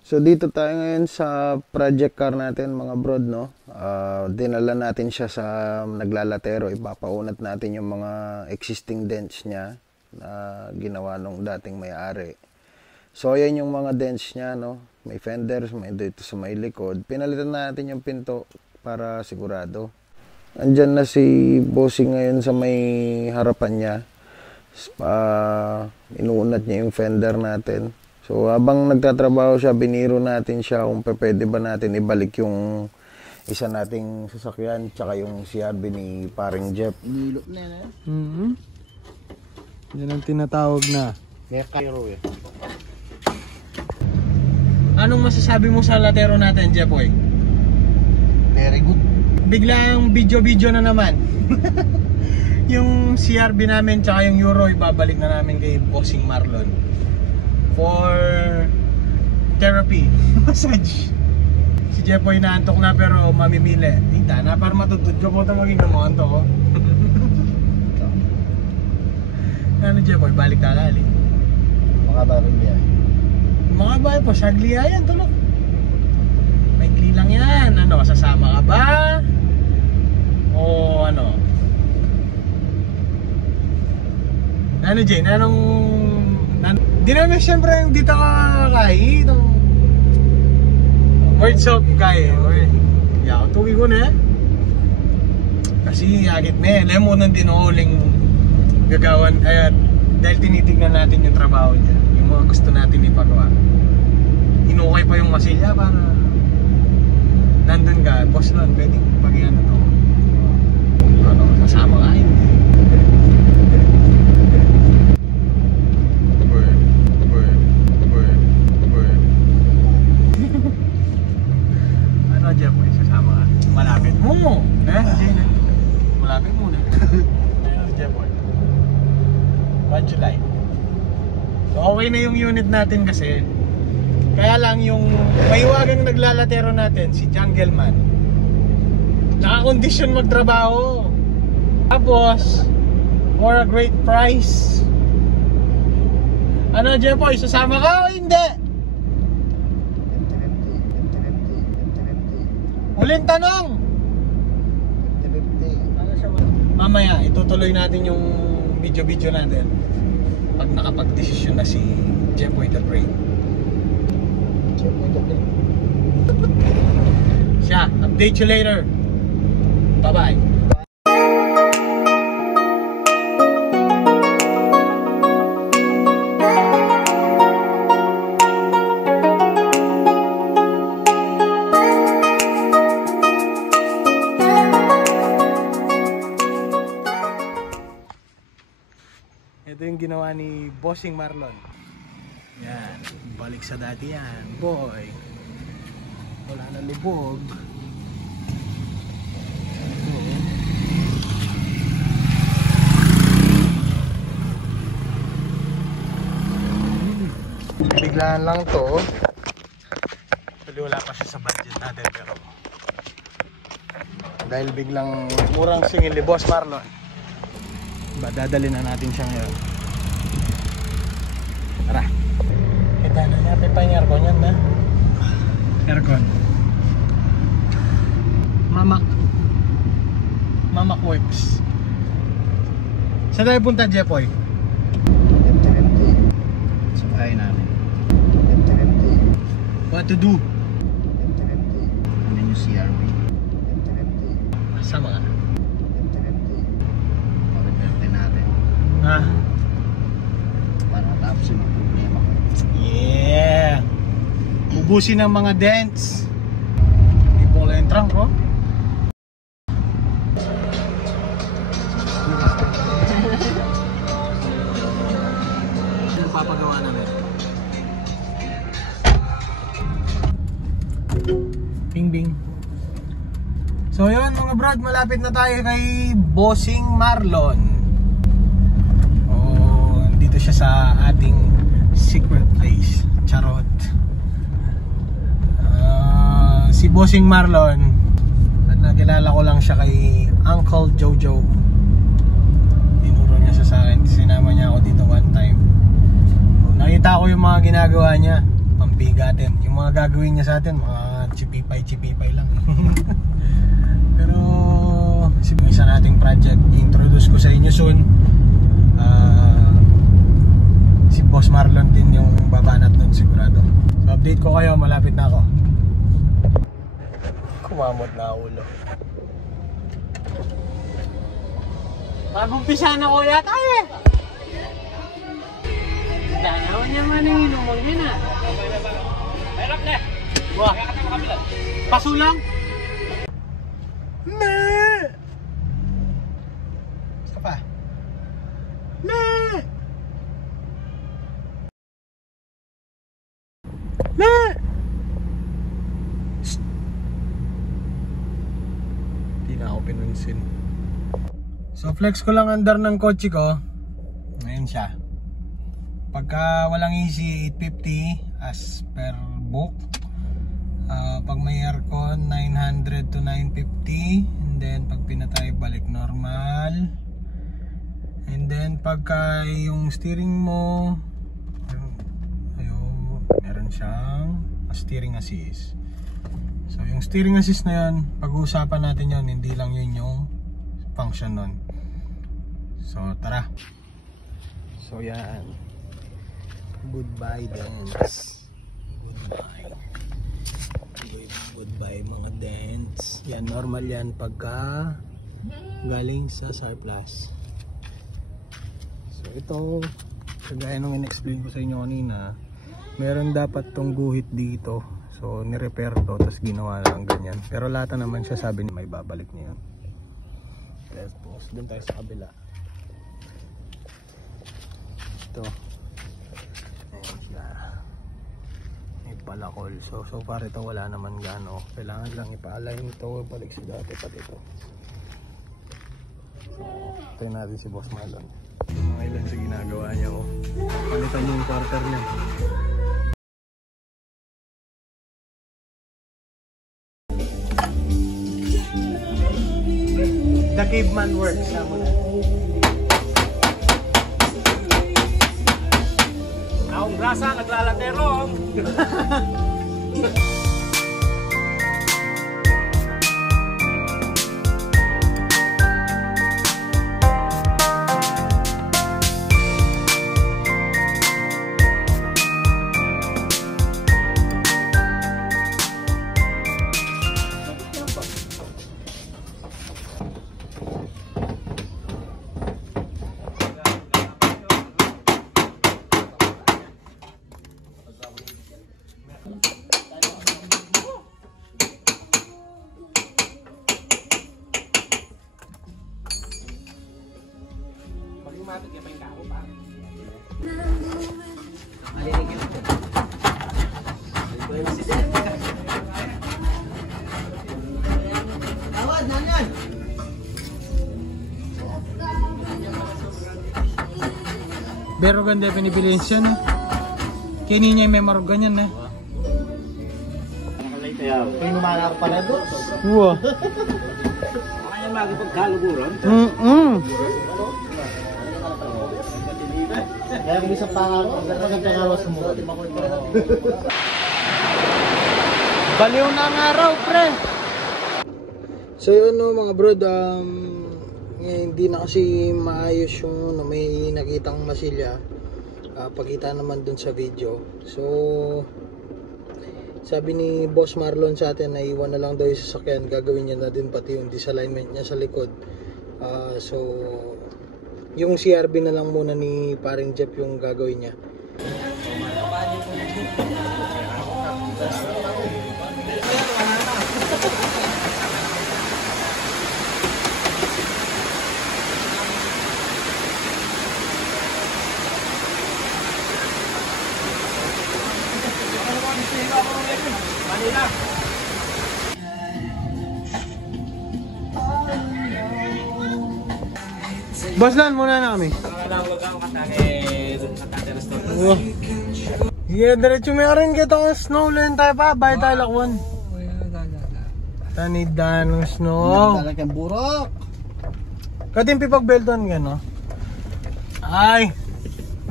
So dito tayo ngayon sa project car natin mga brod, no. Dinala natin siya sa naglalatero, ipapaunat natin yung mga existing dents niya na ginawa nung dating may-ari. So ayan yung mga dents niya, no. May fenders, may dito sa may likod. Pinalitan natin yung pinto para sigurado. Andyan na si Bossing ngayon sa may harapan niya. Inuunat niya yung fender natin. So habang nagtatrabaho siya, biniro natin siya kung pwede ba natin ibalik yung isa nating sasakyan tsaka yung CRV ni paring Jeff. Nilot na yan eh. Yan ang tinatawag na may Cairo eh. Anong masasabi mo sa latero natin, Jepoy? Very good. Biglang video na naman. Yung CRV namin tsaka yung Euro ibabalik na namin kay Bossing Marlon for therapy, massage. Si Jepoy naantok na pero mamimili. Tingta na para matutod ko po ito maging namanto ko. Ano Jepoy, balik talali. Mga baring biyahe. Mga bahay po, saglia yan, tulog. Maikli lang yan. Ano, sasama ka ba? O ano? Ano Jane, di namin siyempre yung dito ka kay itong words of kay yaw, tugi ko na kasi agit na lemon ng tinuhuling gagawan dahil tinitignan natin yung trabaho niya, yung mga gusto natin ipagawa. Inukay pa yung masilya para nandun ka, boss nun, pwede pag yan ito ano, kasama ka hindi. Ano Jeff, sasama ka? Malapit mo! Jane, malapit muna. Ano Jeff, July. So okay na yung unit natin kasi. Kaya lang yung maiwagang naglalatero natin, si Jungleman, nakakondisyon magtrabaho. Tapos, for a great price. Ano Jepoy, sasama ka o hindi? Uling tanong! Mamaya, itutuloy natin yung video natin pag nakapag-desisyon na si Jepoy the Great. Siya, update you later. Bye-bye. Ito yung ginawa ni Bossing Marlon. Yan, balik sa dati yan, boy. Wala na libog. Biglaan lang to. Actually wala pa siya sa budget natin pero dahil biglang murang singil ni Boss Marlon, dadali na natin siya ngayon. Tara. Kita na natin pa yung aircon yan na. Aircon. Mamak works. Saan tayo punta, Jepoy? Sakay namin. What to do? Ano yung CRV? Sama ka. Pag-repente natin. Ha? Para matapos yung problema ko. Yeah! Ubusin ang mga dents. Ipong lang yung trunk, oh. Ano papagawa namin? Bing bing. So yun mga brad, malapit na tayo kay Bossing Marlon. Oh, dito siya sa ating secret place. Charot. Si Bossing Marlon, nakilala ko lang siya kay Uncle Jojo. Tinuro niya siya sa akin. Sinama niya ako dito one time. Nakita ko yung mga ginagawa niya. Pambigat. bigatin. Yung mga gagawin niya sa atin, mga chipipay lang. Pero isa nating project, i-introduce ko sa inyo soon. Si Boss Marlon din yung babanat nun sigurado. So update ko kayo, malapit na ako. Kumamot na ulo. Mag-umpisa na ko yata eh. Danaw niya man yung inumang yun ah. Hirap na. Wah, kaya ka tayo makabilang. Pasulang. Me! Basta pa. Me! Me! Hindi na ako pinunsin. So flex ko lang andar ng kotse ko. Ngayon siya. Pagka walang easy, 850 as per book. Pag may aircon, 900 to 950. And then pag pinatay, balik normal. And then pagka yung steering mo, ayun, meron siyang steering assist. So yung steering assist na yun, pag-uusapan natin yun, hindi lang yun yung function nun. So tara. So yan. Goodbye dance. Goodbye mga dance. Yan, normal yan pagka galing sa surplus. So ito, kagaya nung in-explain ko sa inyo kanina, meron dapat tong guhit dito. So ni-repair to, tapos ginawa na lang ganyan. Pero lata naman siya, sabi niya may babalik niya yun. Tapos dun tayo sa kabila. Ito. Ayan siya. May palakol. So far ito wala naman gano. Kailangan lang ipa-align ito. Balik si dati pati ito. So tayo natin si Boss Marlon. Mga ilan sa ginagawa niya. Oh. Palitan niya yung quarter niya. The caveman works. Akong grasa, naglalatero. Pero ganda pinibilihan siya no. Kini niya may marog ganyan eh. Kaya numana ko pala doon. Wow. Kaya lagi pagkaluguran. Kaya kung isang pangaro, nagkakawa sa mura. Baliw na ang araw, pre. So yun no mga brod, hindi na kasi maayos yung may nakitang masilya. Pakita naman dun sa video. So sabi ni Boss Marlon sa atin na iwan na lang daw yung sasakyan, gagawin niya na din pati yung disalignment niya sa likod. So yung CRB na lang muna ni paring Jeff yung gagawin niya. Boss Lan, muna na kami. Yeah, diretso may rin kita snowland tayo pa. Bahay tayo lakwan. Tanida ng snow. Talagang burok. Katimpi pagbelton ka no? Ay!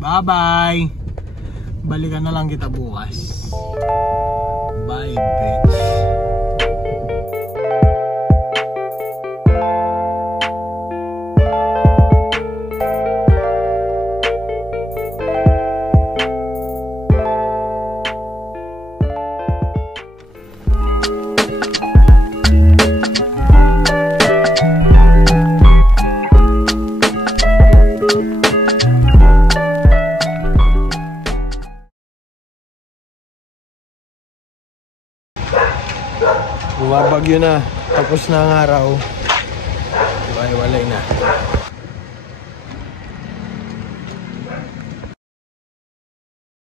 Bye-bye! Balikan na lang kita bukas. Bye, bitch. Bumabagyo na, tapos na ang araw. Iwalay na.